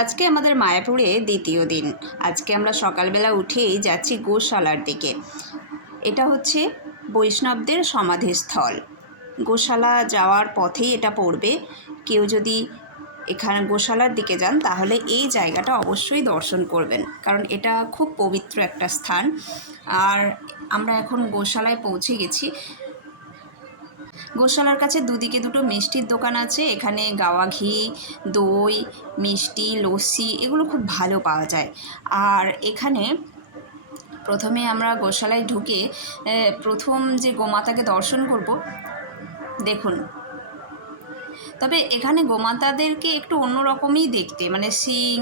আজকে আমাদের মায়াপুরে দ্বিতীয় দিন। আজকে আমরা সকালবেলা উঠেই যাচ্ছি গোশালার দিকে। এটা হচ্ছে বৈষ্ণবদের সমাধিস্থল। গোশালা যাওয়ার পথেই এটা পড়বে। কেউ যদি এখানে গোশালার দিকে যান তাহলে এই জায়গাটা অবশ্যই দর্শন করবেন, কারণ এটা খুব পবিত্র একটা স্থান। আর আমরা এখন গোশালায় পৌঁছে গেছি। গোশালার কাছে দুদিকে দুটো মিষ্টির দোকান আছে। এখানে গাওয়া ঘি, দই, মিষ্টি, লস্যি এগুলো খুব ভালো পাওয়া যায়। আর এখানে প্রথমে আমরা গোশালায় ঢুকে প্রথম যে গোমাতাকে দর্শন করব, দেখুন। তবে এখানে গোমাতাদেরকে একটু অন্যরকমই দেখতে, মানে শিং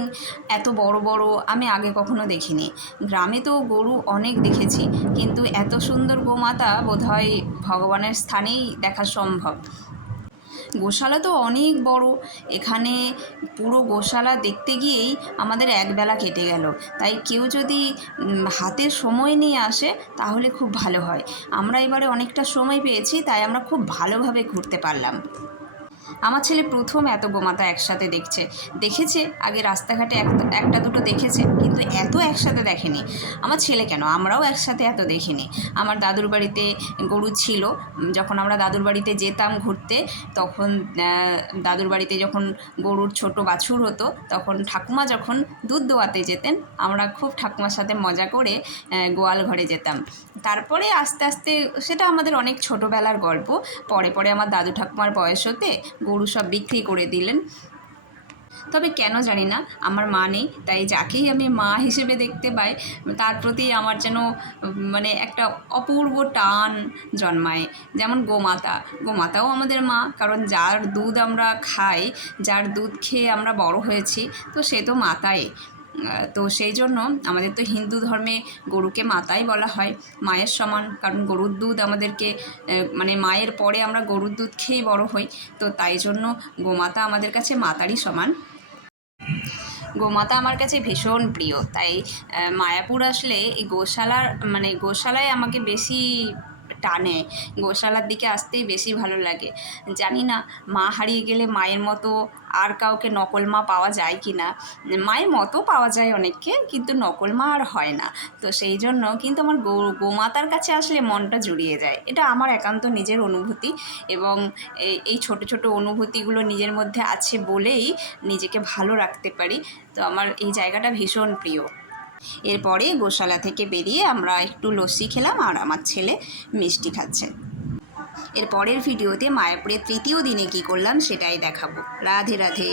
এত বড় বড় আমি আগে কখনো দেখিনি। গ্রামে তো গরু অনেক দেখেছি, কিন্তু এত সুন্দর গোমাতা বোধহয় ভগবানের স্থানেই দেখা সম্ভব। গোশালা তো অনেক বড়। এখানে পুরো গোশালা দেখতে গিয়েই আমাদের একবেলা কেটে গেল। তাই কেউ যদি হাতে সময় নিয়ে আসে তাহলে খুব ভালো হয়। আমরা এবারে অনেকটা সময় পেয়েছি, তাই আমরা খুব ভালোভাবে ঘুরতে পারলাম। আমার ছেলে প্রথম এত গোমাতা একসাথে দেখেছে। আগে রাস্তাঘাটে একটা দুটো দেখেছে, কিন্তু এত একসাথে দেখেনি। আমার ছেলে কেন, আমরাও একসাথে এত দেখিনি। আমার দাদুর বাড়িতে গরু ছিল। যখন আমরা দাদুর বাড়িতে যেতাম ঘুরতে, তখন দাদুর বাড়িতে যখন গরুর ছোট বাছুর হতো, তখন ঠাকুমা যখন দুধ দোয়াতে যেতেন, আমরা খুব ঠাকুমার সাথে মজা করে গোয়াল ঘরে যেতাম। তারপরে আস্তে আস্তে, সেটা আমাদের অনেক ছোটোবেলার গল্প। পরে পরে আমার দাদু ঠাকুমার বয়স হতে গরু সব বিক্রি করে দিলেন। তবে কেন জানি না, আমার মা নেই, তাই যাকেই আমি মা হিসেবে দেখতে পাই তার প্রতি আমার যেন মানে একটা অপূর্ব টান জন্মায়। যেমন গোমাতাও আমাদের মা, কারণ যার দুধ আমরা খাই, যার দুধ খেয়ে আমরা বড় হয়েছি, তো সে তো মাতাই। তো সেই জন্য আমাদের তো হিন্দু ধর্মে গরুকে মাতাই বলা হয়, মায়ের সমান। কারণ গরুর দুধ আমাদেরকে মানে মায়ের পরে আমরা গরুর দুধ খেয়েই বড় হই। তো তাই জন্য গোমাতা আমাদের কাছে মাতারই সমান। গোমাতা আমার কাছে ভীষণ প্রিয়। তাই মায়াপুর আসলে এই গোশালায় আমাকে বেশি টানে। গোশালার দিকে আসতেই বেশি ভালো লাগে। জানি না মা হারিয়ে গেলে মায়ের মতো আর কাউকে নকল মা পাওয়া যায় কি না। মায়ের মতো পাওয়া যায় অনেককে, কিন্তু নকল মা আর হয় না। তো সেই জন্য কিন্তু আমার গোমাতার কাছে আসলে মনটা জুড়িয়ে যায়। এটা আমার একান্ত নিজের অনুভূতি, এবং এই ছোট ছোট অনুভূতিগুলো নিজের মধ্যে আছে বলেই নিজেকে ভালো রাখতে পারি। তো আমার এই জায়গাটা ভীষণ প্রিয়। এরপরে গোশালা থেকে বেরিয়ে আমরা একটু লস্যি খেলাম, আর আমার ছেলে মিষ্টি খাচ্ছে। এর পরের ভিডিওতে মায়াপুরের তৃতীয় দিনে কী করলাম সেটাই দেখাবো। রাধে রাধে।